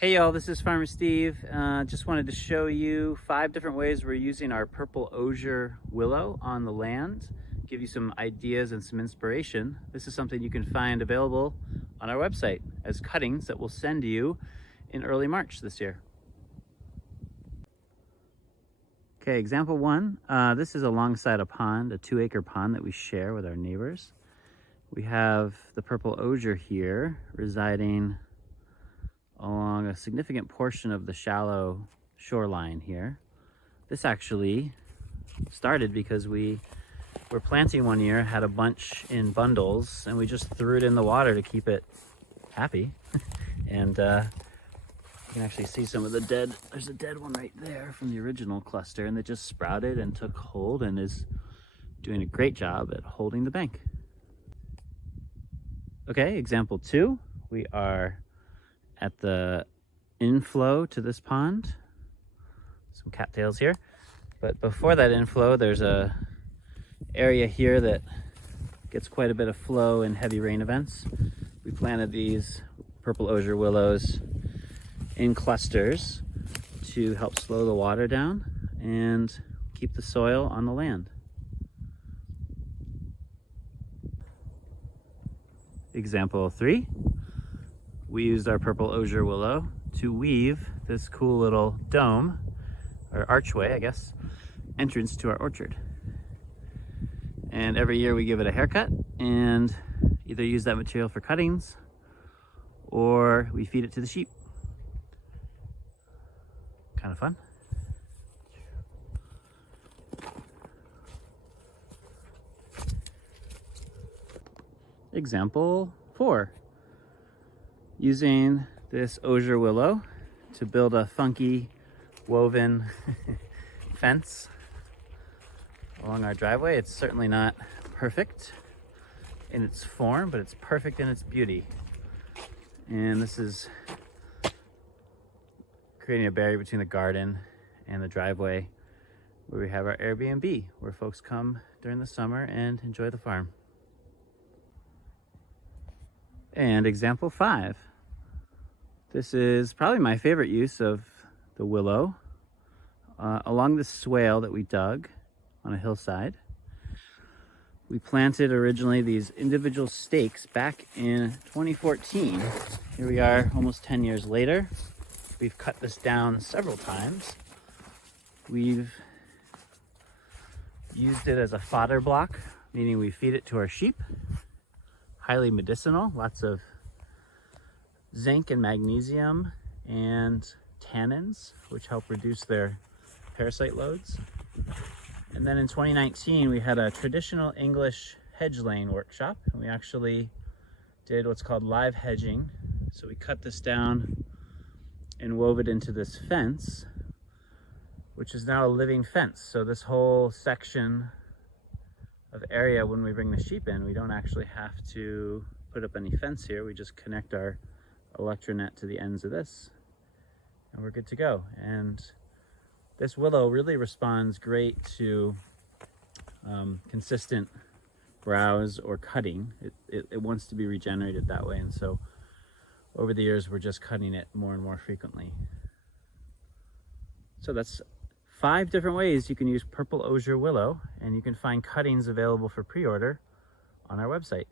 Hey y'all, this is Farmer Steve. Just wanted to show you 5 different ways we're using our Purple Osier Willow on the land. Give you some ideas and some inspiration. This is something you can find available on our website as cuttings that we'll send you in early March this year. Okay, example 1. This is alongside a pond, a 2-acre pond that we share with our neighbors. We have the Purple Osier here residing along a significant portion of the shallow shoreline here. This actually started because we were planting one year, had a bunch in bundles, and we just threw it in the water to keep it happy. And you can actually see some of the dead, there's a dead one right there from the original cluster, and it just sprouted and took hold and is doing a great job at holding the bank. Okay, example 2, we are at the inflow to this pond. Some cattails here. But before that inflow, there's a area here that gets quite a bit of flow in heavy rain events. We planted these Purple Osier willows in clusters to help slow the water down and keep the soil on the land. Example 3. We used our Purple Osier Willow to weave this cool little dome, or archway, I guess, entrance to our orchard. And every year we give it a haircut and either use that material for cuttings or we feed it to the sheep. Kind of fun. Example 4. Using this osier willow to build a funky woven fence along our driveway. It's certainly not perfect in its form, but it's perfect in its beauty. And this is creating a barrier between the garden and the driveway where we have our Airbnb, where folks come during the summer and enjoy the farm. And example 5. This is probably my favorite use of the willow. Along this swale that we dug on a hillside, we planted originally these individual stakes back in 2014. Here we are almost 10 years later. We've cut this down several times. We've used it as a fodder block, meaning we feed it to our sheep. Highly medicinal, lots of zinc and magnesium and tannins, which help reduce their parasite loads. And then in 2019, we had a traditional English hedge laying workshop, and we actually did what's called live hedging. So we cut this down and wove it into this fence, which is now a living fence. So this whole section of area, when we bring the sheep in, we don't actually have to put up any fence here. We just connect our electronet to the ends of this and we're good to go. And this willow really responds great to consistent browse or cutting. It wants to be regenerated that way, and so over the years we're just cutting it more and more frequently. So that's 5 different ways you can use Purple Osier Willow, and you can find cuttings available for pre-order on our website.